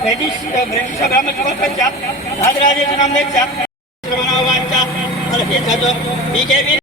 British ग्रामसभा राजराजेश नामदेवच्या श्रवणावांच्या अलकेचा BKB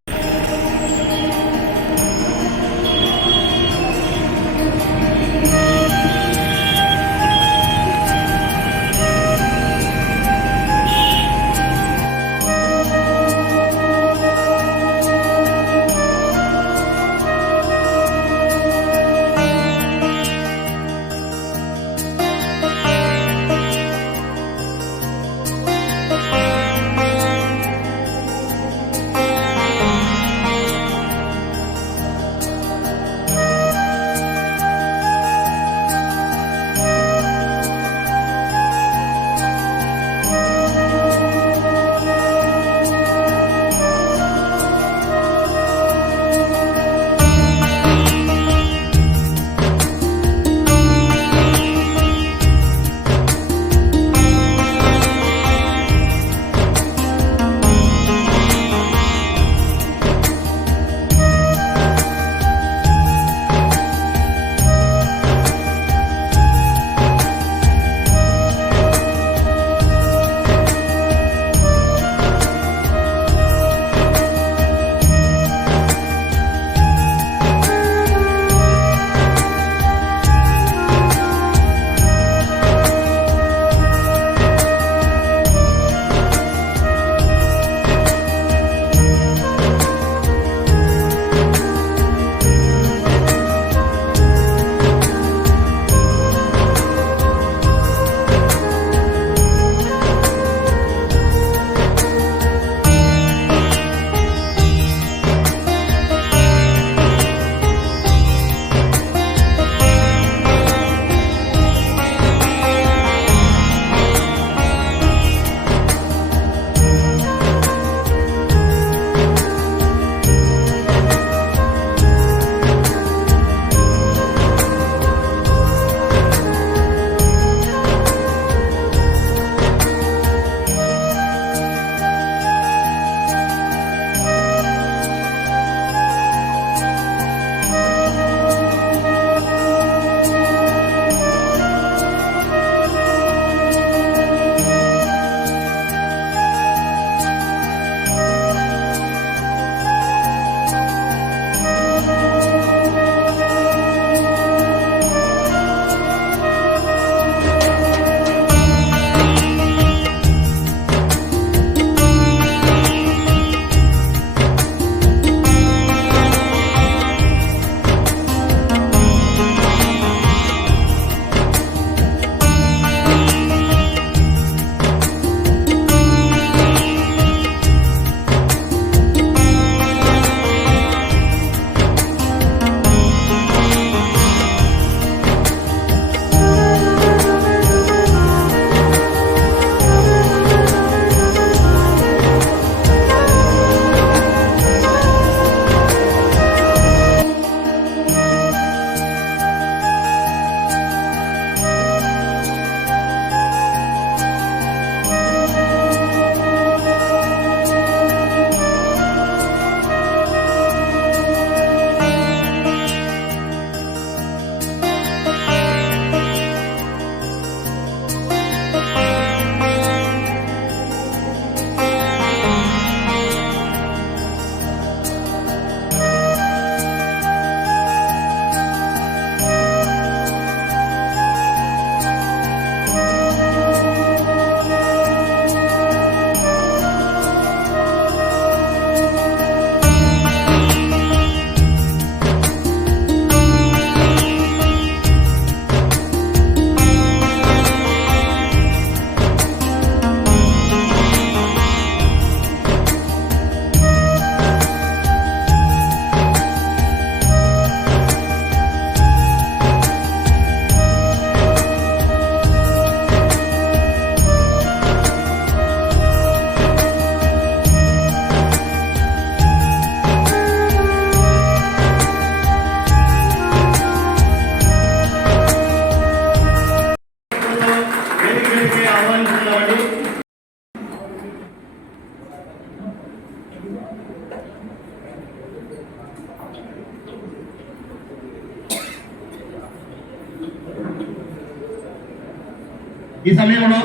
ఈ సమయంలో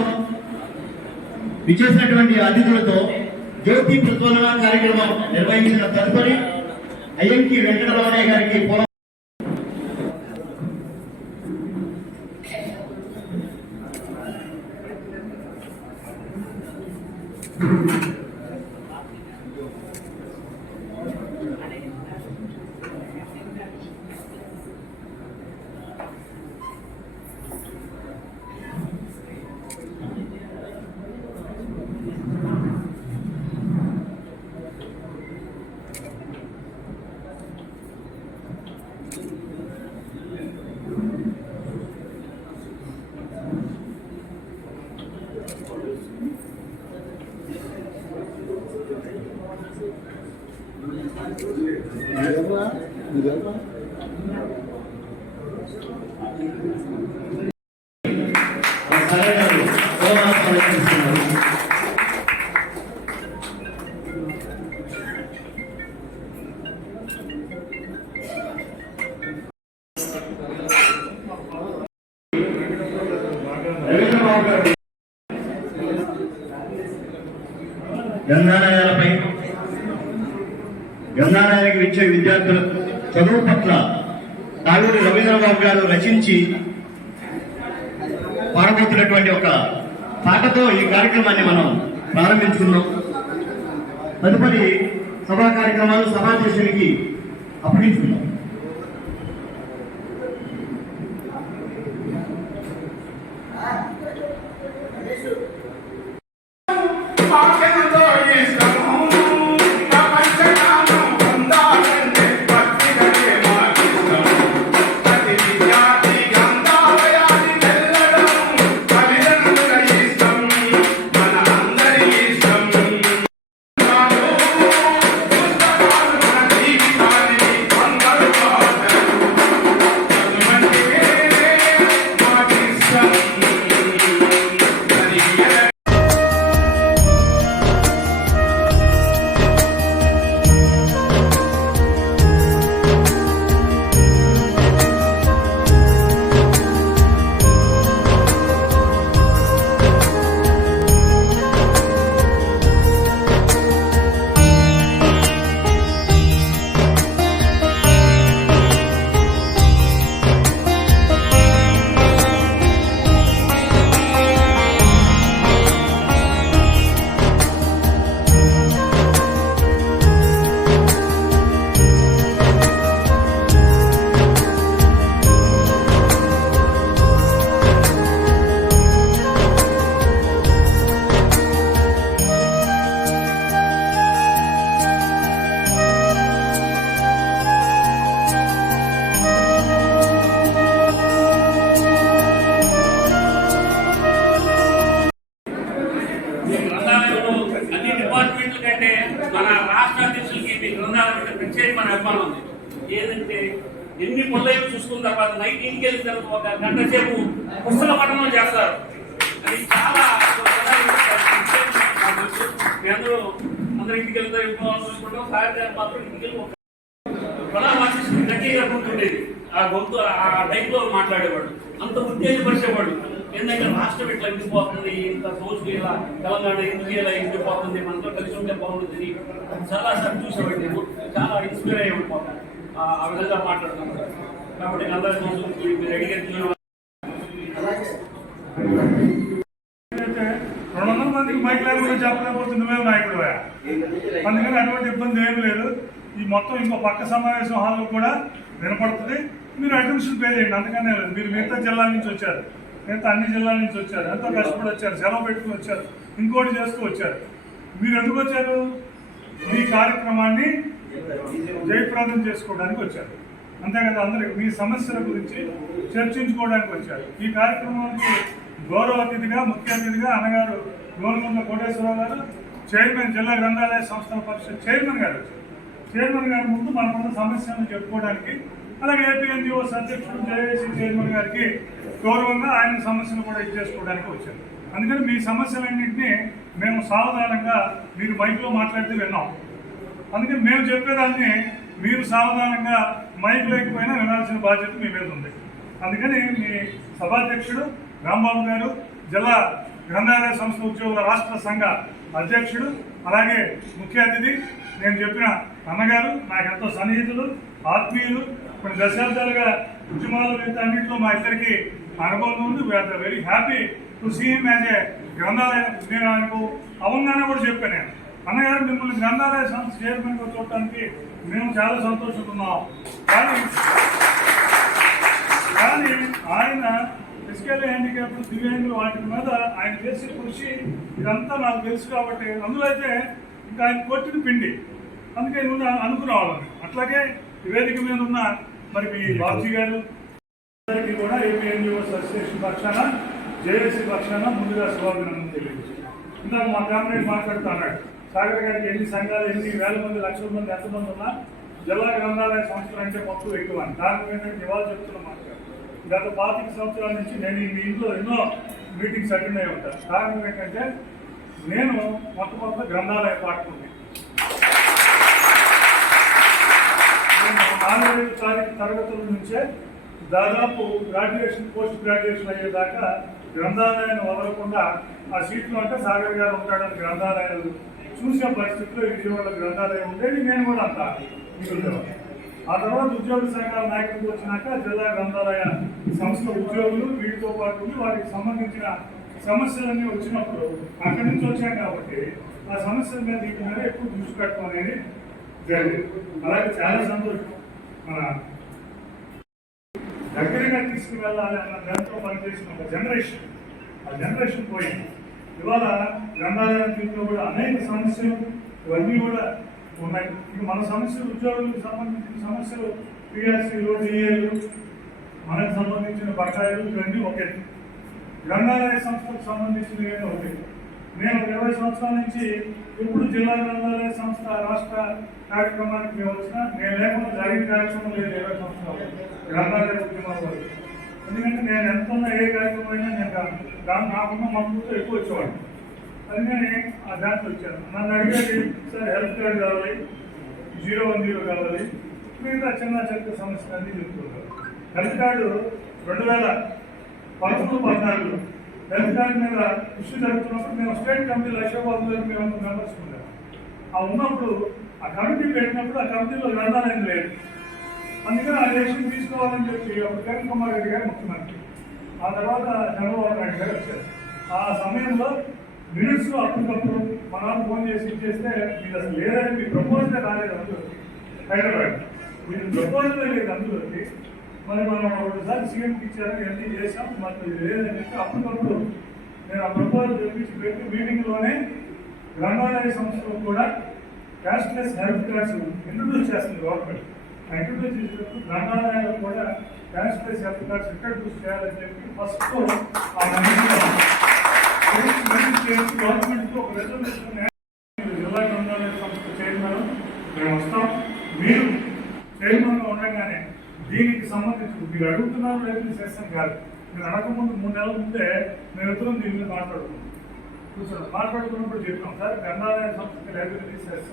విచ్చేసినటువంటి అతిథులతో జ్యోతి ప్రజ్వలన కార్యక్రమం నిర్వహించిన తదుపరి అయ్యంకి వెంకటరమణయ్య గారికి గంగానయానికి వచ్చే విద్యార్థుల చదువు పట్ల తాళూరి రవీంద్రబాబు గారు రచించి పాడబోతున్నటువంటి ఒక పాటతో ఈ కార్యక్రమాన్ని మనం ప్రారంభించుకున్నాం. తదుపరి సభా కార్యక్రమాలు సభాధ్యక్షునికి అప్పగించుకున్నాం. ఏదంటే ఎన్ని పనులైపు చూసుకున్న తర్వాత నైట్ ఇంటికి వెళ్ళిన తర్వాత ఒక గంట సేపు పుస్తక పఠనం చేస్తారు. అది చాలా అందరూ ఇంటికి వెళ్తారు. సాయంత్రం మాత్రం ఇంటికి వెళ్ళి పరామర్శిస్తూ గట్టిగా గుర్తుండేది. ఆ గొంతు ఆ టైంలో మాట్లాడేవాడు, అంత ఉత్తేజపరిచేవాడు. ఏంటంటే రాష్ట్రం ఇట్లా ఇంటిపోతుంది, ఇంత రోజుకి ఇలా తెలంగాణ ఎందుకు ఇలా ఇంటిపోతుంది, మనతో కలిసి ఉంటే బాగుంటుంది. చాలా సార్లు చూసేవాడు. నేను చాలా ఇన్స్పైర్ అయ్యి ఉండిపోతాను ఆ విధంగా మాట్లాడుతున్నాను. కాబట్టి అందరి కోసం మీరు అడిగేది 200 మందికి మైక్ లేకుండా చెప్పలేకపోతే నువ్వే నాయకుడు. అందుకని అటువంటి ఇబ్బంది ఏం లేదు. ఈ మొత్తం ఇంకో పక్క సమావేశం హాల్లో కూడా వినపడుతుంది. మీరు అడ్మిషన్ పే చేయండి. అందుకనే లేదు, మీరు మిగతా జిల్లాల నుంచి వచ్చారు, మిగతా అన్ని జిల్లాల నుంచి వచ్చారు, ఎంతో కష్టపడి వచ్చారు, సెలవు పెట్టుకుని వచ్చారు, ఇంకోటి చేస్తూ వచ్చారు. మీరు ఎందుకు వచ్చారు? ఈ కార్యక్రమాన్ని జయప్రదం చేసుకోవడానికి వచ్చారు, అంతే కదా. అందరికి మీ సమస్యల గురించి చర్చించుకోవడానికి వచ్చారు. ఈ కార్యక్రమానికి గౌరవ అతిథిగా, ముఖ్య అతిథిగా అన్నగారు గోల్కొండ కోటేశ్వరరావు గారు, చైర్మన్, జిల్లా గ్రంథాలయ సంస్థల పరిషత్ చైర్మన్ గారు వచ్చారు. చైర్మన్ గారి ముందు మనకున్న సమస్యలను చెప్పుకోవడానికి, అలాగే ఏపీఎన్జిఓస్ అధ్యక్షుడు జేఏసీ చైర్మన్ గారికి గౌరవంగా ఆయన సమస్యలు కూడా ఇచ్చేసుకోవడానికి వచ్చారు. అందుకని మీ సమస్యలన్నింటినీ మేము సావధానంగా మీరు మైక్లో మాట్లాడితే విన్నాం. అందుకని మేము చెప్పేదాన్ని మీరు సావధానంగా మైక్ లేకపోయినా వినాల్సిన బాధ్యత మీ మీద ఉంది. అందుకని మీ సభాధ్యక్షుడు రాంబాబు గారు, జిల్లా గ్రంథాలయ సంస్థ ఉద్యోగుల రాష్ట్ర సంఘ అధ్యక్షుడు, అలాగే ముఖ్య అతిథి నేను చెప్పిన అన్నగారు, నాకు ఎంతో సన్నిహితులు, ఆత్మీయులు. కొన్ని దశాబ్దాలుగా ఉద్యమాలు అన్నింటిలో మా ఇద్దరికి అనుభవం ఉంది. We are very happy to see him as a గ్రంథాలయ. నేను ఆయనకు అవగానే కూడా చెప్పాను, నేను అన్నగారు మిమ్మల్ని గ్రంథాలయ సంస్థ చైర్మన్గా చూడటానికి మేము చాలా సంతోషిస్తున్నాం. కానీ ఆయన ఫిజికల్ హ్యాండిక్యాప్లు, దివ్యాంగులు వాటి మీద ఆయన చేసే కృషి ఇదంతా నాకు తెలుసు కాబట్టి అందులో అయితే ఇంకా ఆయన కొట్టిన పిండి, అందుకే నువ్వు అనుకునేవాళ్ళని. అట్లాగే వేదిక మీద ఉన్న మరి మీ బాబుజీ గారు అందరికీ కూడా ఏపీఎన్జిఓస్ అసోసియేషన్ పక్షాన, జేఏసీ పక్షాన ముందుగా శుభాభినందనలు తెలియజేస్తున్నాను. ఇందాక మా కామ్రేడ్ మాట్లాడుతున్నాడు, సాగర్ గారికి ఎన్ని సంఘాలు, ఎన్ని వేల మంది, లక్షల మంది, ఎంతమంది ఉన్నా జిల్లా గ్రంథాలయ సంస్థలు అంటే మొత్తం ఎక్కువ. కారణం ఏంటంటే ఇవాళ చెప్తున్న మాట, గత 25 సంవత్సరాల నుంచి నేను మీ ఇంట్లో ఎన్నో మీటింగ్స్ అటెండ్ అయి ఉంటాను. కారణం ఏంటంటే నేను మొట్టమొదటి గ్రంథాలయ పాఠకుని. నేను 4-5 తరగతుల నుంచే దాదాపు గ్రాడ్యుయేషన్, పోస్ట్ గ్రాడ్యుయేషన్ అయ్యేదాకా గ్రంథాలయాన్ని వదలకుండా ఆ సీట్లో అంటే సాగర్ గారు ఉంటాడని గ్రంథాలయాలు చూసే పరిస్థితిలో విజయవాడ గ్రంథాలయం ఉండేది. నేను కూడా అంతా మిగులుదేవాడు. ఆ తర్వాత ఉద్యోగ సంఘాల నాయకులకు వచ్చినాక జిల్లా గ్రంథాలయ సంస్థ ఉద్యోగులు వీటితో పాటు వాటికి సంబంధించిన సమస్యలన్నీ వచ్చినప్పుడు అక్కడి నుంచి వచ్చాం కాబట్టి ఆ సమస్యల మీద వీటి మీద ఎక్కువ దృష్టి పెట్టడం అనేది జరిగింది. అలాగే చాలా సంతోషం, మన దగ్గరగా తీసుకువెళ్ళాలి అన్న దాంతో పనిచేసిన ఒక జనరేషన్, ఆ జనరేషన్ పోయింది. ఇవాళ గ్రంథాలయం దీంట్లో కూడా అనేక సమస్యలు ఇవన్నీ కూడా ఉన్నాయి. ఇక మన సమస్యలు, ఉద్యోగులకు సంబంధించిన సమస్యలు, పిఆర్సీలు, డిఏలు, మనకు సంబంధించిన బకాయిలు, ఇవన్నీ ఒకే. గ్రంథాలయ సంస్థకు సంబంధించినవి ఒకటి. నేను 20 సంవత్సరాల నుంచి ఎప్పుడు జిల్లా గ్రంథాలయ సంస్థ రాష్ట్ర కార్యక్రమానికి మేము వచ్చినా నేను లేకుండా జరిగిన కార్యక్రమం లేదు 20 సంవత్సరాలు గ్రంథాలయ ఉద్యమాల వరకు. ఎందుకంటే నేను ఎంత ఉన్న ఏ కార్యక్రమం అయినా నేను దాని నాకున్న మనసుతో ఎక్కువ వచ్చేవాడు. అందుకని ఆ దాంట్లో వచ్చాను. నన్ను అడిగేది, సార్ హెల్త్ కార్డు కావాలి, 010 కావాలి, మిగతా చిన్న చిన్న సమస్యలు అన్నీ చెప్తున్నారు. హెల్త్ కార్డు 2013-14 హెల్త్ కార్డు మీద ఇష్యూ జరుగుతున్నప్పుడు మేము స్టేట్ కమిటీ లక్ష్యాబాద్లో మేము మెంబర్స్ ఉన్నాం. ఆ ఉన్నప్పుడు ఆ కమిటీ పెట్టినప్పుడు ఆ కమిటీలో గ్రంథాలయం లేదు. అందుకని ఆ డెసిషన్ తీసుకోవాలని చెప్పి అప్పుడు కిరణ్ కుమార్ రెడ్డి గారు ముఖ్యమంత్రి, ఆ తర్వాత చంద్రబాబు నాయుడు గారు వచ్చారు. ఆ సమయంలో మినిట్స్ అప్పటికప్పుడు మనం ఫోన్ చేసి ఇచ్చేస్తే మీరు అసలు లేదని మీ ప్రపోజలే రాలేదు అందులోకి, హైదరాబాద్ మీరు ప్రపోజలే లేదు అందులోకి. మరి మనం ఒకసారి సీఎంకి ఇచ్చారని ఎన్ని చేసాం, మరి లేదని చెప్పి అప్పటికప్పుడు నేను ఆ ప్రపోజల్ తెప్పించి పెట్టి మీటింగ్లోనే గ్రంథాలయ సంస్థలో కూడా క్యాష్లెస్ హెల్త్ కార్డ్స్ ఇంట్రడ్యూస్ చేస్తుంది గవర్నమెంట్. ఆ ఇంట్రడ్యూస్ చేసినప్పుడు గ్రంథాలయాలు కూడా క్యాష్లెస్ హెల్త్ కార్డ్స్ ఇంట్రడ్యూస్ చేయాలని చెప్పి ఫస్ట్ ఆ గవర్నమెంట్ ఒక రిజర్వేషన్ జిల్లా గ్రంథాలయ సంస్థ చైర్మన్ మేము వస్తాం. మీరు చైర్మన్గా ఉండగానే దీనికి సంబంధించి మీరు అడుగుతున్నారు లేదు చేస్తాం కాదు. మీరు అడగకముందు 3 నెలల ముందే మేము ఇద్దరం దీని మీద మాట్లాడుకున్నాం. మాట్లాడుకున్నప్పుడు చెప్పాం, సార్ గ్రంథాలయ సంస్థకి లైబ్రరీ సెస్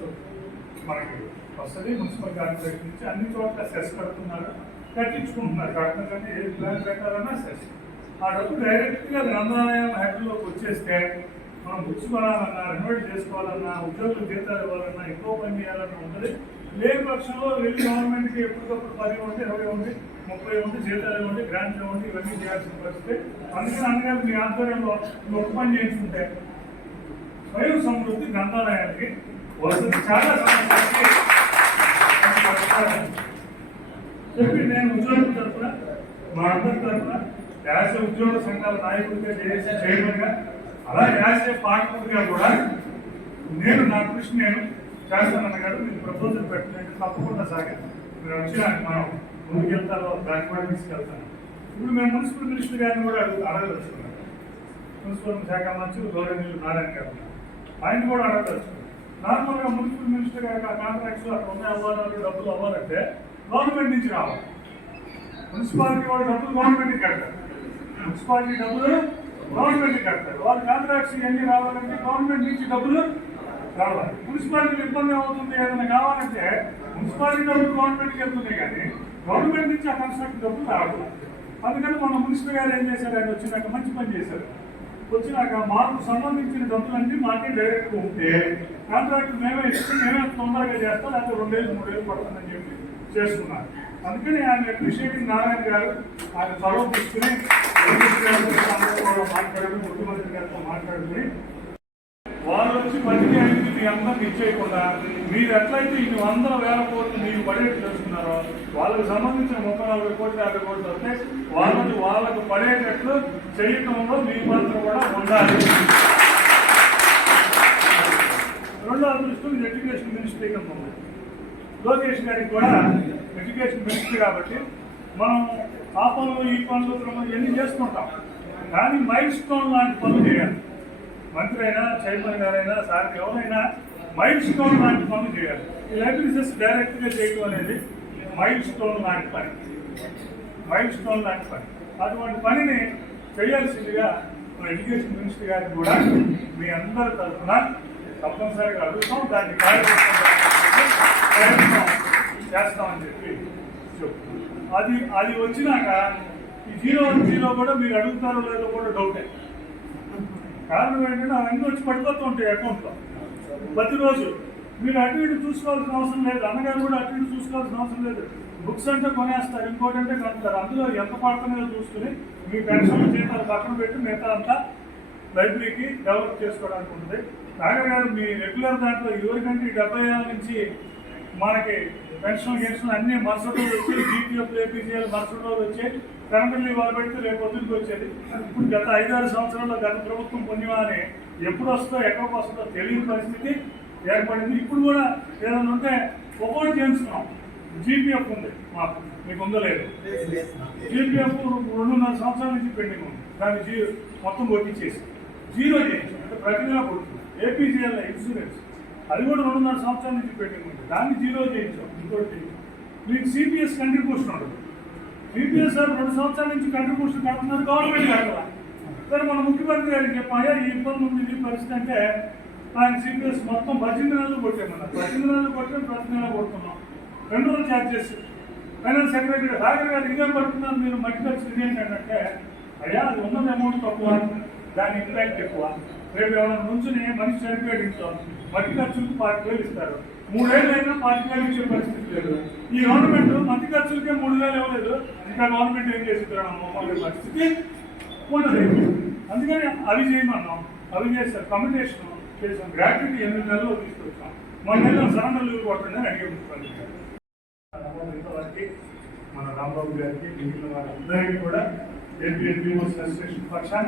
మనకి వస్తుంది, మున్సిపల్ కార్పొరేషన్ నుంచి అన్ని చోట్ల సెస్ కడుతున్నారు, కట్టించుకుంటున్నారు. కట్టకంటే ఏ ప్లాన్ పెట్టాలన్నా సెస్. ఆ డబ్బు డైరెక్ట్గా గ్రంథాలయం హ్యాడ్లోకి వచ్చేస్తే మనం బుక్స్ కొనాలన్నా, రెనోవేట్ చేసుకోవాలన్నా, ఉద్యోగులు జీతాలు ఇవ్వాలన్నా, ఎక్కువ పని చేయాలన్నా ఉంటుంది. లేని పక్షంలో వెళ్ళి గవర్నమెంట్కి ఎప్పటికప్పుడు 10 ఉంటే 20 ఉంది, 30 ఉంటే జీతాలు ఇవ్వండి, గ్రాంట్లు ఇవ్వండి, ఇవన్నీ చేయాల్సిన పరిస్థితి. అందుకని అందుకని మీ ఆధ్వర్యంలో ఒక పని చేయించుకుంటే స్వయం సమృద్ధి గ్రంథాలయానికి వస్తుంది. చాలా సమస్యలకి చెప్పి నేను ఉద్యోగుల తరఫున, మా అందరి తరఫున, యాస ఉద్యోగ సంఘాల నాయకుడిగా చేసే చైర్మన్గా, అలా యాసే పాఠకుడిగా కూడా నేను నా కృషి నేను చేస్తానన్న గారు మీరు ప్రపోజల్ పెట్టినట్టు తప్పకుండా సాగాను. మీరు వచ్చిన మనం ముందుకెళ్తారో దాన్ని కూడా తీసుకెళ్తాను. ఇప్పుడు మేము మున్సిపల్ మినిస్టర్ గారిని కూడా అడగదలుచుకున్నాం. మున్సిపల్ శాఖ మంత్రులు గౌరవనీయులు నారాయణ గారు, ఆయన కూడా అడగదలుచుకున్నాం. నార్మల్గా మున్సిపల్ మినిస్టర్ గారికి ఆ కాంట్రాక్ట్స్ అక్కడ ఉన్న అవ్వాలంటే డబ్బులు అవ్వాలంటే గవర్నమెంట్ నుంచి రావాలి. మున్సిపాలిటీ వాళ్ళు డబ్బులు గవర్నమెంట్కి కడతారు, మున్సిపాలిటీ డబ్బులు గవర్నమెంట్కి కడతారు. వాళ్ళ కాంట్రాక్ట్స్ ఇవన్నీ రావాలంటే గవర్నమెంట్ నుంచి డబ్బులు రావాలి. మున్సిపాలిటీకి ఇబ్బంది అవుతుంది, ఏదైనా కావాలంటే మున్సిపాలిటీ డబ్బులు గవర్నమెంట్కి వెళ్తున్నాయి, కానీ గవర్నమెంట్ నుంచి ఆ కన్స్ట్రక్షన్ డబ్బులు రావాలి. అందుకని మన మున్సిపల్ గారు ఏం చేశారు, ఆయన వచ్చినాక మంచి పని చేశారు. వచ్చినాక మాకు సంబంధించిన డబ్బులన్నీ మాకే డైరెక్ట్గా ఉంటే కాంట్రాక్ట్ మేమే ఇస్తే మేమే తొందరగా చేస్తాం, లేకపోతే 2 3 ఏళ్ళు పడుతుందని చెప్పి చేస్తున్నారు. అందుకని ఆయన అప్రిషియేటింగ్ నారాయణ గారు ఆయన చొరవ తీసుకుని మాట్లాడుకుని ముఖ్యమంత్రి గారితో మాట్లాడుకుని వాళ్ళు వచ్చి బడ్జెట్ అనేది మీ అందరికి ఇచ్చేయకుండా మీరు ఎట్లయితే ఇన్ని 100,000 కోట్లు మీరు బడ్జెట్ చేస్తున్నారో వాళ్ళకి సంబంధించిన 30-40 కోట్లు 50 కోట్లు వస్తే వాళ్ళకు పడేటట్లు చేయటంలో మీ పాత్ర కూడా ఉండాలి. రెండో అదృష్టం ఎడ్యుకేషన్ మినిస్ట్రీ కింద ఉంది. లోకేష్ గారికి కూడా ఎడ్యుకేషన్ మినిస్ట్రీ కాబట్టి మనం ఆ పనులు ఈ పనులు ఇవన్నీ చేసుకుంటాం, కానీ మైల్ స్టోన్ లాంటి పనులు చేయాలి. మంత్రి అయినా చైర్మన్ గారైనా సార్ ఎవరైనా మైల్ స్టోన్ లాంటి పనులు చేయాలి. ఈ లైబ్రరీస్ డైరెక్ట్గా చేయడం అనేది మైల్ స్టోన్ లాంటి పని, మైల్ స్టోన్ లాంటి పని. అటువంటి పనిని చేయాల్సిందిగా మన ఎడ్యుకేషన్ మినిస్ట్రీ గారికి కూడా మీ అందరి తరఫున తప్పనిసరిగా అడుగుతాం. దాన్ని ప్రయత్నం చేస్తామని చెప్పి చెప్తున్నాం. అది వచ్చినాక ఈ 0-0 కూడా మీరు అడుగుతారో లేదో కూడా డౌటే. కారణం ఏంటంటే అవన్నీ వచ్చి పడిపోతూ ఉంటాయి అకౌంట్లో ప్రతిరోజు. మీరు అటు ఇటు చూసుకోవాల్సిన అవసరం లేదు, అన్నగారు కూడా అటు ఇటు చూసుకోవాల్సిన అవసరం లేదు. బుక్స్ అంటే కొనేస్తారు, ఇంకోటి అంటే కలుపుతారు. అందులో ఎంత పడుతుందో చూసుకుని మీ పెన్షన్ జీతాలు పక్కన పెట్టి మిగతా అంతా లైబ్రరీకి డెవలప్ చేసుకోవడానికి ఉంటుంది. నాగర్ గారు మీ రెగ్యులర్ దాంట్లో ఇదివరకంటే 70 ఏళ్ళ నుంచి మనకి పెన్షన్ అన్ని మరుసటి రోజు వచ్చి జీపీఎఫ్ ఏపీసీఎల్ మరుసటి రోజు వచ్చాయి. కరెంట్ బిల్లు ఇవాళ పెడితే రేపు పొద్దునికి వచ్చేది. ఇప్పుడు గత 5-6 సంవత్సరాల్లో గత ప్రభుత్వం పుణ్యమా అని ఎప్పుడు వస్తుందో ఎక్కడికి వస్తుందో తెలియని పరిస్థితి ఏర్పడింది. ఇప్పుడు కూడా ఏదైనా ఉంటే ఒక్కోటి చేయించుకున్నాం. జీపీఎఫ్ ఉంది మాకు, మీకు ఉందో లేదు. జీపీఎఫ్ 2.5 సంవత్సరాల నుంచి పెండింగ్ ఉంది, దాన్ని మొత్తం కొట్టించేసి 0 చేయించాం. అంటే ప్రతి నెల కొడుతుంది. ఏపీసీఎల్ ఇన్సూరెన్స్ అది కూడా 2.5 సంవత్సరాల నుంచి పెండింగ్ ఉంది, దాన్ని 0 చేయించాం. ఇంకోటి చేయించాం. మీకు సిపిఎస్ కంట్రిబ్యూషన్ ఉండదు. సిపిఎస్ 2 సంవత్సరాల నుంచి కంట్రిబ్యూషన్ కడుతున్నారు, గవర్నమెంట్ కట్టాల. సరే మన ముఖ్యమంత్రి గారికి చెప్పాయా ఈ ఇబ్బంది ఉంది ఈ పరిస్థితి అంటే ఆయన సిపిఎస్ మొత్తం 18 నెలలు కొట్టేమన్నారు. 18 నెలలు కొట్టే ప్రతి నెల కొడుతున్నాం. 2 రోజులు ఛార్జ్ చేసి ఫైనాన్స్ సెక్రటరీ రాగర్ గారు ఇంకేం పడుతున్నారు మీరు మట్టి ఖర్చు ఏంటంటే అయ్యా అది ఉన్నది అమౌంట్ తక్కువ, దాని ఇంపాక్ట్ ఎక్కువ. రేపు ఎవరైనా నుంచుని మనిషి చనిపోయాడు ఇంట్లో మట్టి ఖర్చులకు 40,000 ఇస్తారు. 3 ఏళ్ళు అయినా 40,000 ఇచ్చే పరిస్థితి లేదు. ఈ గవర్నమెంట్ మట్టి ఖర్చులకే 3,000 ఇవ్వలేదు. ఇంకా గవర్నమెంట్ ఏం చేస్తుంటారు పరిస్థితి ఉండదు. అందుకని అవి చేయమన్నాం, అవి చేస్తారు. కమ్యూనికేషన్ చేసాం, గ్రాట్యుటీ 8 నెలల్లో తీసుకొచ్చాం. మన నెలలో సరెండర్ లీవ్ కొట్టండి అని అడిగే ముఖ్యమంత్రి ఇంతవరకు మన రాంబాబు గారికి మిగిలిన వారందరికీ కూడా ఏపీ ఎన్జిఓస్ అసోసియేషన్ పక్షాన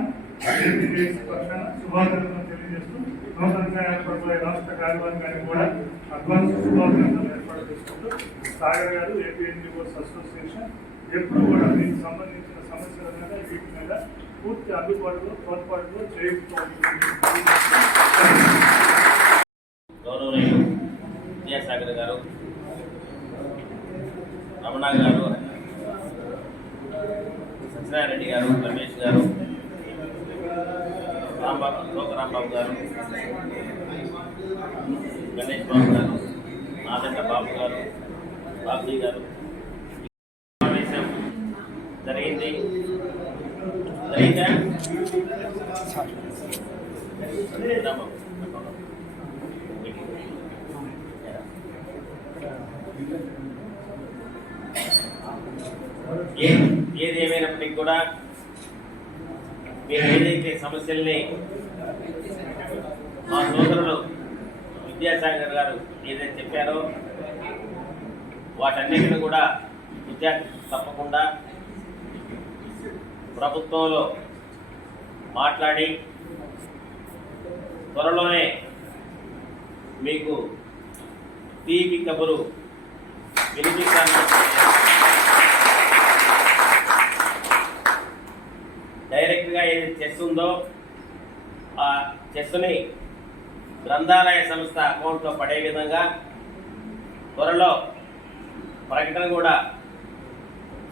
ఏపీజేఎస్ పక్షాన శుభాకాంక్షలు తెలియజేస్తూ నూతనంగా ఏర్పడిపోయే రాష్ట్ర కార్యవర్గానికి కూడా అడ్వాన్స్ శుభాకాంక్షలు ఏర్పాటు చేసుకుంటూ సాగర్ గారు ఏపీ ఎన్జిఓస్ అసోసియేషన్ ఎప్పుడు కూడా దీనికి సంబంధించిన సమస్యల మీద వీటి మీద పూర్తి అందుబాటులో తోడ్పాటులో చేయించుకోవాలి. గౌరవనీయులు విద్యాసాగర్ గారు, రమణ గారు, సత్యనారాయణ గారు, రమేష్ గారు, రాంబాబు గారు, గణేష్ బాబు గారు, నాదండ బాబు గారు, బాబీ గారు సమావేశం జరిగిందా? ఏది ఏమైనప్పటికీ కూడా మీరు ఏదైతే సమస్యల్ని మా సోదరులు విద్యాసాగర్ గారు ఏదైతే చెప్పారో వాటన్నిటిని కూడా తప్పకుండా ప్రభుత్వంలో మాట్లాడి త్వరలోనే మీకు తీపి కబురు వినిపిస్తాను. డైరెక్ట్గా ఏది చెస్ ఉందో ఆ చెస్ని గ్రంథాలయ సంస్థ అకౌంట్లో పడే విధంగా త్వరలో ప్రకటన కూడా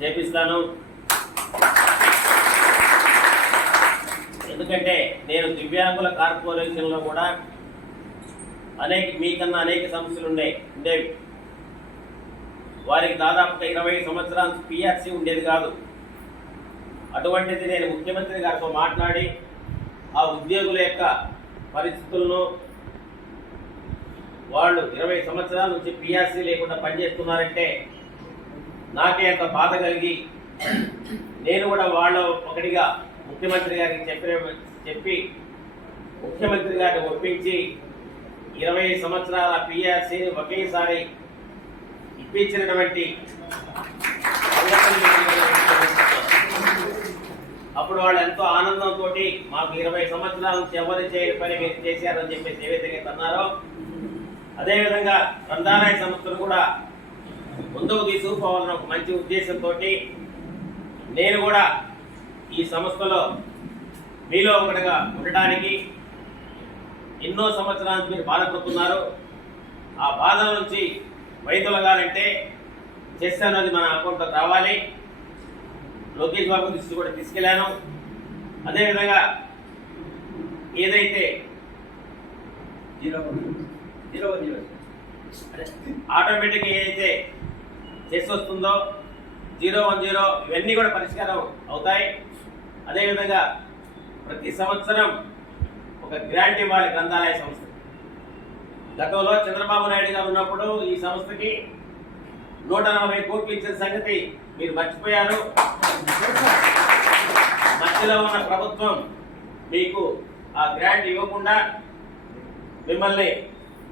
చేపిస్తాను. ఎందుకంటే నేను దివ్యాంగుల కార్పొరేషన్లో కూడా మీకన్నా అనేక సమస్యలు ఉండేవి. వారికి దాదాపుగా 20 సంవత్సరాల పిఆర్సీ ఉండేది కాదు. అటువంటిది నేను ముఖ్యమంత్రి గారితో మాట్లాడి ఆ ఉద్యోగుల యొక్క పరిస్థితులను, వాళ్ళు 20 సంవత్సరాల నుంచి పిఆర్సీ లేకుండా పనిచేస్తున్నారంటే నాకే అంత బాధ కలిగి నేను కూడా వాళ్ళ ఒకటిగా ముఖ్యమంత్రి గారికి చెప్పి ముఖ్యమంత్రి గారిని ఒప్పించి 20 సంవత్సరాల పిఆర్సీని ఒకేసారి ఇప్పించినటువంటి అప్పుడు వాళ్ళు ఎంతో ఆనందంతో మాకు 20 సంవత్సరాల నుంచి ఎవరు చేయని పని మీరు చేశారని చెప్పేసి ఏవైతే అన్నారో అదేవిధంగా గ్రంథాలయ సంస్థను కూడా ముందుకు తీసుకుపోవాలని ఒక మంచి ఉద్దేశంతో నేను కూడా ఈ సంస్థలో మీలో ఒకటిగా ఉండటానికి ఎన్నో సంవత్సరాల నుంచి మీరు బాధపడుతున్నారు. ఆ బాధల నుంచి వైదొలగాలంటే చెస్ అనేది మన అకౌంట్లోకి రావాలి. లోకేష్ బాబు దృష్టి కూడా తీసుకెళ్లాను. అదేవిధంగా ఏదైతే 010 ఆటోమేటిక్ ఏదైతే చెస్ వస్తుందో 010 ఇవన్నీ కూడా పరిష్కారం అవుతాయి. అదేవిధంగా ప్రతి సంవత్సరం ఒక గ్రాంట్ ఇవ్వాలి గ్రంథాలయ సంస్థ. గతంలో చంద్రబాబు నాయుడు గారు ఉన్నప్పుడు ఈ సంస్థకి 140 కోట్లు ఇచ్చిన సంగతి మీరు మర్చిపోయారు. మధ్యలో ఉన్న ప్రభుత్వం మీకు ఆ గ్రాంట్ ఇవ్వకుండా మిమ్మల్ని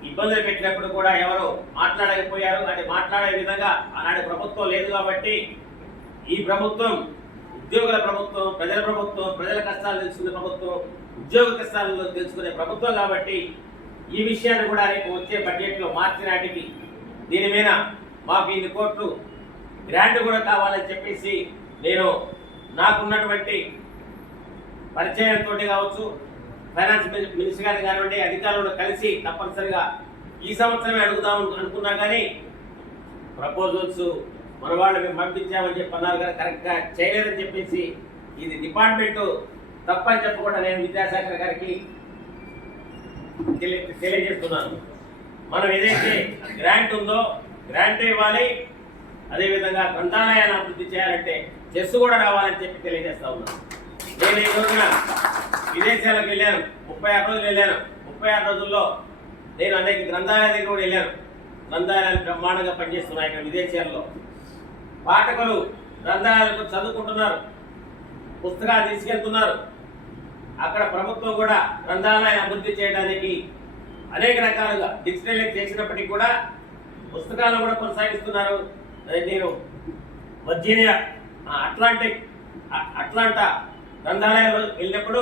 ఇబ్బందులు పెట్టినప్పుడు కూడా ఎవరు మాట్లాడకపోయారు. అంటే మాట్లాడే విధంగా ఆనాటి ప్రభుత్వం లేదు కాబట్టి ఈ ప్రభుత్వం ఉద్యోగుల ప్రభుత్వం, ప్రజల ప్రభుత్వం, ప్రజల కష్టాలు తెలుసుకునే ప్రభుత్వం, ఉద్యోగ కష్టాలను తెలుసుకునే ప్రభుత్వం కాబట్టి ఈ విషయాన్ని కూడా రేపు వచ్చే బడ్జెట్లో మార్చి నాటికి దీని మీద మాకు ఇన్ని కోట్లు గ్రాంట్ కూడా కావాలని చెప్పేసి నేను నాకున్నటువంటి పరిచయంతో కావచ్చు, ఫైనాన్స్ మినిస్టర్ గారిని కానివ్వండి, అధికారులను కలిసి తప్పనిసరిగా ఈ సంవత్సరమే అడుగుదాం అనుకున్నా కానీ ప్రపోజల్స్ మన వాళ్ళు మేము పంపించామని చెప్పి అన్నారు కానీ కరెక్ట్గా చేయలేదని చెప్పేసి ఇది డిపార్ట్మెంట్ తప్పని చెప్పకుండా నేను విద్యాశాఖ గారికి తెలియజేస్తున్నాను. మనం ఏదైతే గ్రాంట్ ఉందో గ్రాంట్ ఇవ్వాలి. అదేవిధంగా గ్రంథాలయాన్ని అభివృద్ధి చేయాలంటే చెస్ కూడా రావాలని చెప్పి తెలియజేస్తా ఉన్నాను. నేను ఈ రోజున విదేశాలకు వెళ్ళాను, 36 రోజులు వెళ్ళాను. 36 రోజుల్లో నేను అనేక గ్రంథాలయాల దగ్గర కూడా వెళ్ళాను. గ్రంథాలయాలు బ్రహ్మాండంగా పనిచేస్తున్నాయి ఇక్కడ విదేశాల్లో. పాఠకులు గ్రంథాలయాలకు చదువుకుంటున్నారు, పుస్తకాలు తీసుకెళ్తున్నారు. అక్కడ ప్రభుత్వం కూడా గ్రంథాలయాన్ని అభివృద్ధి చేయడానికి అనేక రకాలుగా డిజిటలైజ్ చేసినప్పటికీ కూడా పుస్తకాలను కూడా కొనసాగిస్తున్నారు. నేను వర్జీనియా అట్లాంటా గ్రంథాలయంలో వెళ్ళినప్పుడు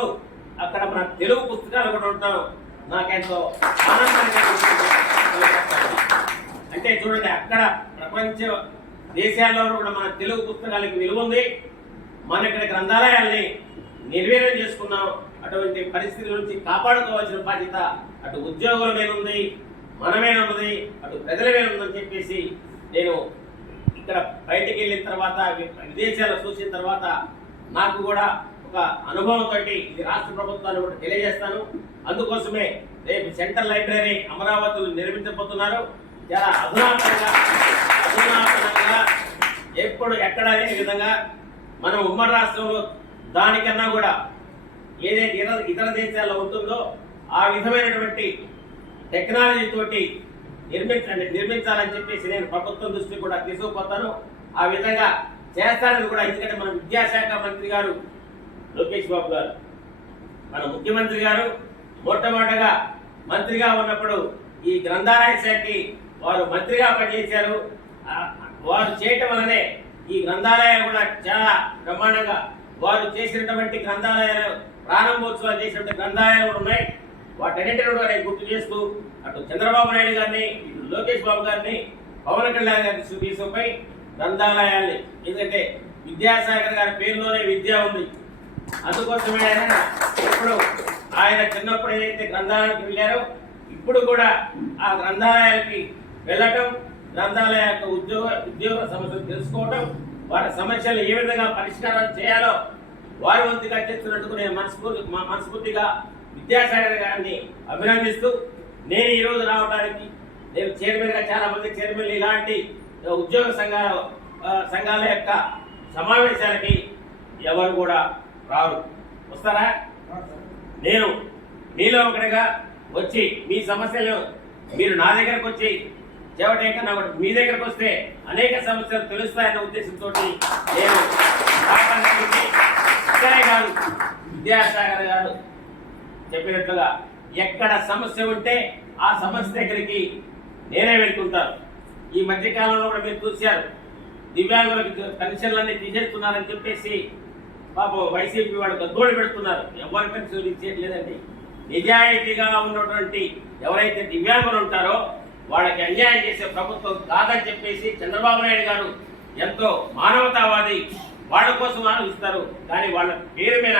అక్కడ మన తెలుగు పుస్తకాలు కూడా ఉంటాం. నాకెంతో ఆనందంగా అంటే చూడండి, అక్కడ ప్రపంచ దేశాల్లో కూడా మన తెలుగు పుస్తకాలకి విలువ ఉంది. మన ఇక్కడ గ్రంథాలయాల్ని నిర్వీర్యం చేసుకున్నాం. అటువంటి పరిస్థితుల నుంచి కాపాడుకోవాల్సిన బాధ్యత అటు ఉద్యోగుల మీద ఉంది, మన మీద ఉన్నది, అటు ప్రజల మీద ఉందని చెప్పేసి నేను ఇక్కడ బయటికి వెళ్ళిన తర్వాత విదేశాలు చూసిన తర్వాత నాకు కూడా ఒక అనుభవంతో ఇది రాష్ట్ర ప్రభుత్వాన్ని కూడా తెలియజేస్తాను. అందుకోసమే రేపు సెంట్రల్ లైబ్రరీ అమరావతిలో నిర్మించబోతున్నారు. చాలా అధునాతనంగా ఎప్పుడు ఎక్కడ లేని విధంగా మనం ఉమ్మడి రాష్ట్రంలో దానికన్నా కూడా ఏదైతే ఇతర దేశాల్లో ఉంటుందో ఆ విధమైనటువంటి టెక్నాలజీ తోటి నిర్మించాలని చెప్పేసి నేను ప్రభుత్వం దృష్టి కూడా తీసుకుపోతాను. ఆ విధంగా చేస్తారని కూడా, ఎందుకంటే మన విద్యాశాఖ మంత్రి గారు లోకేష్ బాబు గారు, మన ముఖ్యమంత్రి గారు మొట్టమొదటగా మంత్రిగా ఉన్నప్పుడు ఈ గ్రంథాలయ శాఖకి వారు మంత్రిగా పనిచేశారు. వారు చేయటం వల్లనే ఈ గ్రంథాలయాలు కూడా చాలా బ్రహ్మాండంగా వారు చేసినటువంటి గ్రంథాలయాలు ప్రారంభోత్సవాలు చేసినటువంటి గ్రంథాలయాలు కూడా ఉన్నాయి. వాటన్నింటినీ కూడా నేను గుర్తు చేస్తూ అటు చంద్రబాబు నాయుడు గారిని, ఇటు లోకేష్ బాబు గారిని, పవన్ కళ్యాణ్ గారిని తీసుకుపోయి గ్రంథాలయాల్ని, ఎందుకంటే విద్యాసాగర్ గారి పేరులోనే విద్య ఉంది. అందుకోసమే ఆయన ఇప్పుడు ఆయన చిన్నప్పుడు ఏదైతే గ్రంథాలయానికి వెళ్ళారో ఇప్పుడు కూడా ఆ గ్రంథాలయాలకి వెళ్ళటం, గ్రంథాలయ యొక్క ఉద్యోగ సమస్యలు తెలుసుకోవటం, వారి సమస్యలు ఏ విధంగా పరిష్కారం చేయాలో వారి వంతుగా చేస్తున్నట్టుకు నేను మనస్ఫూర్తిగా విద్యాసాగర్ గారిని అభినందిస్తూ, నేను ఈరోజు రావడానికి నేను చైర్మన్గా చాలా మంది చైర్మన్లు ఇలాంటి ఉద్యోగ సంఘాల యొక్క సమావేశాలకి ఎవరు కూడా రారు. వస్తారా? నేను మీలో ఒకటిగా వచ్చి మీ సమస్యలు మీరు నా దగ్గరకు వచ్చి చెవటే కన్నా మీ దగ్గరకు వస్తే అనేక సమస్యలు తెలుస్తాయన్న ఉద్దేశంతో నేను ఇక్కడే కాదు విద్యాసాగర్ గారు చెప్పినట్లుగా ఎక్కడ సమస్య ఉంటే ఆ సమస్య దగ్గరికి నేనే వెళ్తుంటాను. ఈ మధ్యకాలంలో కూడా మీరు చూశారు, దివ్యాంగులకు పెన్షన్లన్నీ తీసేస్తున్నారని చెప్పేసి పాపం వైసీపీ వాళ్ళు గద్దోడు పెడుతున్నారు. ఎవరి పెన్షన్ ఇచ్చేయట్లేదండి. నిజాయితీగా ఉన్నటువంటి ఎవరైతే దివ్యాంగులు ఉంటారో వాళ్ళకి అన్యాయం చేసే ప్రభుత్వం కాదని చెప్పేసి చంద్రబాబు నాయుడు గారు ఎంతో మానవతావాది, వాళ్ళ కోసం ఆలోచిస్తారు. కానీ వాళ్ళ పేరు మీద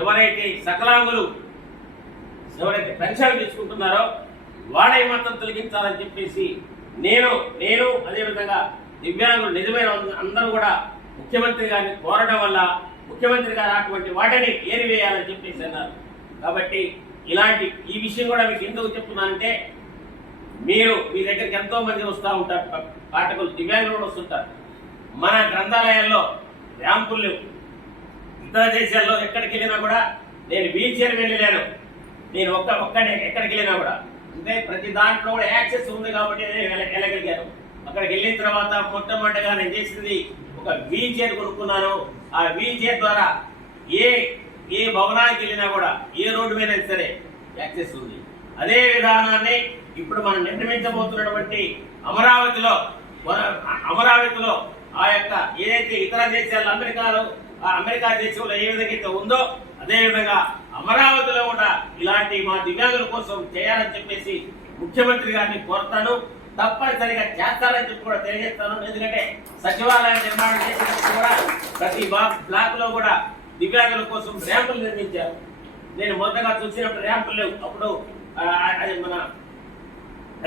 ఎవరైతే సకలాంగులు ఎవరైతే పెన్షన్ తీసుకుంటున్నారో వాళ్ళ మాత్రం తొలగించాలని చెప్పేసి నేను అదేవిధంగా దివ్యాంగులు నిజమైన అందరూ కూడా ముఖ్యమంత్రి గారిని కోరడం వల్ల ముఖ్యమంత్రి గారు అటువంటి వాటిని ఏరివేయాలని చెప్పేసి అన్నారు. కాబట్టి ఇలాంటి ఈ విషయం కూడా మీకు ఎందుకు చెప్తున్నానంటే, మీరు మీ దగ్గరికి ఎంతో మంది వస్తూ ఉంటారు, పాఠకులు దివ్యాంగులు కూడా వస్తుంటారు. మన గ్రంథాలయాల్లో ర్యాంపులు లేవు. ఇతర దేశాల్లో ఎక్కడికి వెళ్ళినా కూడా నేను వీల్ చైర్ వెళ్ళలేను. నేను ఒక్కడే ఎక్కడికి వెళ్ళినా కూడా అంటే ప్రతి దాంట్లో కూడా యాక్సెస్ ఉంది కాబట్టి నేను వెళ్ళగలిగాను. అక్కడికి వెళ్ళిన తర్వాత మొట్టమొదటిగా నేను చేసింది ఒక వీల్ చైర్ కొనుక్కున్నాను. ఆ వీల్ చైర్ ద్వారా ఏ భవనానికి వెళ్ళినా కూడా ఏ రోడ్డు మీద సరే యాక్సెస్ ఉంది. అదే విధానాన్ని ఇప్పుడు మనం నిర్మించబోతున్నటువంటి అమరావతిలో ఆ యొక్క ఏదైతే ఇతర దేశాల్లో అమెరికా దేశంలో ఏ విధంగా అయితే ఉందో అదే విధంగా అమరావతిలో కూడా ఇలాంటి మా దివ్యాంగుల కోసం చేయాలని చెప్పేసి ముఖ్యమంత్రి గారిని కోరుతాను. తప్పనిసరిగా చేస్తారని చెప్పి కూడా తెలియజేస్తాను. ఎందుకంటే సచివాలయం నిర్మాణం చేసినప్పుడు కూడా ప్రతి బ్లాక్ లో కూడా దివ్యాంగుల కోసం ర్యాంపులు నిర్మించారు. నేను మొదటగా చూసినప్పుడు ర్యాంపులు లేవు. అప్పుడు అది మన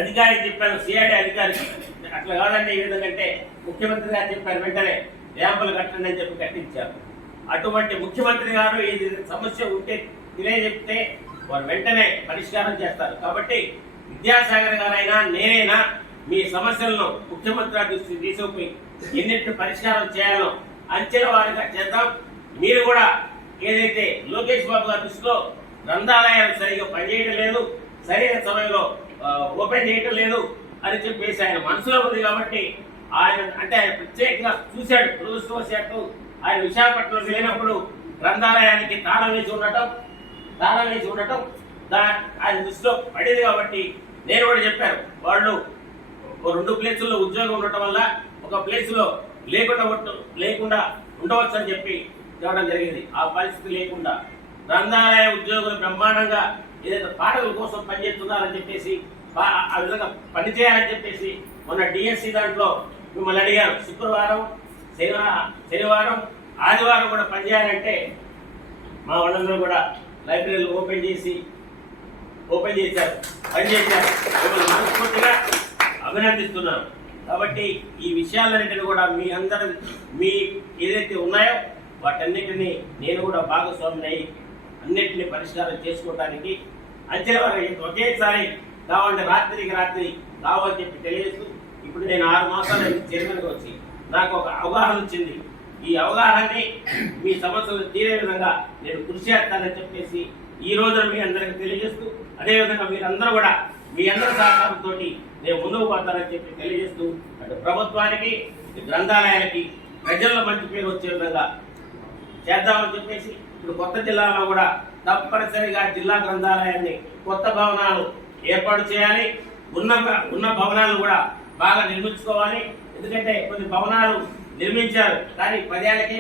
అధికారికి చెప్పాను, సిఐడి అధికారికి అట్లా కాదండి ఈ విధంగా అంటే ముఖ్యమంత్రి గారు చెప్పారు, వెంటనే ర్యాంపులు కట్టండి అని చెప్పి కట్టించారు. అటువంటి ముఖ్యమంత్రి గారు ఈ సమస్య ఉంటే తెలియజెప్తే వారు వెంటనే పరిష్కారం చేస్తారు. కాబట్టి విద్యాసాగర్ గారైనా నేనైనా మీ సమస్యలను ముఖ్యమంత్రి దృష్టికి తీసుకుపోయి ఎన్నింటి పరిష్కారం చేయాలో అంచెల వారిగా చేద్దాం. మీరు కూడా ఏదైతే లోకేష్ బాబు గారి దృష్టిలో గ్రంథాలయాలు సరిగా పనిచేయడం లేదు, సరైన సమయంలో ఓపెన్ చేయడం లేదు అని చెప్పేసి ఆయన మనసులో ఉంది. కాబట్టి ఆయన ప్రత్యేకంగా చూశాడు. దురదృష్టవశాత్తు ఆయన విశాఖపట్నం వెళ్ళినప్పుడు గ్రంథాలయానికి తాళం వేసి ఉండటం ఆయన దృష్టిలో పడేది. కాబట్టి నేను కూడా చెప్పాను, వాళ్ళు 2 ప్లేసుల్లో ఉద్యోగం ఉండటం వల్ల ఒక ప్లేసులో లేకుండా ఉండవచ్చు అని చెప్పి చెప్పడం జరిగింది. ఆ పరిస్థితి లేకుండా గ్రంథాలయ ఉద్యోగులు బ్రహ్మాండంగా ఏదైతే పాఠకుల కోసం పనిచేస్తున్నారని చెప్పేసి ఆ విధంగా పనిచేయాలని చెప్పేసి మొన్న డిఎస్సి దాంట్లో మిమ్మల్ని అడిగారు. శుక్రవారం, శనివారం, ఆదివారం కూడా పనిచేయాలంటే మా వాళ్ళందరూ కూడా లైబ్రరీలు ఓపెన్ చేశారు, పనిచేశారు. మిమ్మల్ని మనస్ఫూర్తిగా అభినందిస్తున్నాను. కాబట్టి ఈ విషయాలన్నింటినీ కూడా మీ ఏదైతే ఉన్నాయో వాటన్నిటినీ నేను కూడా భాగస్వామిని అయ్యి అన్నింటినీ పరిష్కారం చేసుకోవడానికి అంచెల ఒకేసారి కావాలంటే రాత్రికి రాత్రి కావాలని చెప్పి తెలియజేస్తూ ఇప్పుడు నేను 6 మాసాలు చైర్మన్గా వచ్చి నాకు ఒక అవగాహన వచ్చింది. ఈ అవగాహనని మీ సమస్యలు తీరే విధంగా నేను కృషి చేస్తానని చెప్పేసి ఈ రోజున మీ అందరికీ తెలియజేస్తూ అదేవిధంగా మీరందరూ కూడా మీ అందరి సహకారంతో నేను ముందుకు పోతానని చెప్పి తెలియజేస్తూ అటు ప్రభుత్వానికి గ్రంథాలయానికి ప్రజల్లో మంచి పేరు వచ్చే విధంగా చేద్దామని చెప్పేసి ఇప్పుడు కొత్త జిల్లాలో కూడా తప్పనిసరిగా జిల్లా గ్రంథాలయాన్ని కొత్త భవనాలు ఏర్పాటు చేయాలి. ఉన్న భవనాలు కూడా బాగా నిర్మించుకోవాలి. ఎందుకంటే కొన్ని భవనాలు నిర్మించారు కానీ 10 ఏళ్ళకి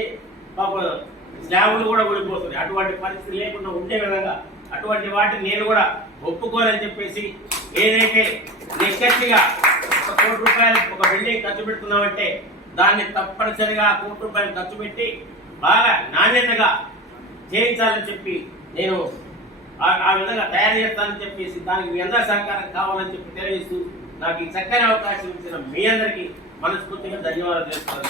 స్లాబులు కూడా ఊడిపోతున్నాయి. అటువంటి పరిస్థితి లేకుండా ఉండే విధంగా అటువంటి వాటిని నేను కూడా ఒప్పుకోవాలని చెప్పేసి ఏదైతే నిష్కర్షిగా 1 కోటి రూపాయలు ఒక బిల్డింగ్ ఖర్చు పెడుతున్నామంటే దాన్ని తప్పనిసరిగా 1 కోటి రూపాయలు ఖర్చు పెట్టి బాగా నాణ్యతగా చేయించాలని చెప్పి నేను ఆ విధంగా తయారు చేస్తానని చెప్పేసి దానికి మీ అందరి సహకారం కావాలని చెప్పి తెలియజేస్తూ నాకు ఈ చక్కని అవకాశం ఇచ్చిన మీ అందరికీ మనస్ఫూర్తిగా ధన్యవాదాలు చేస్తున్నాను.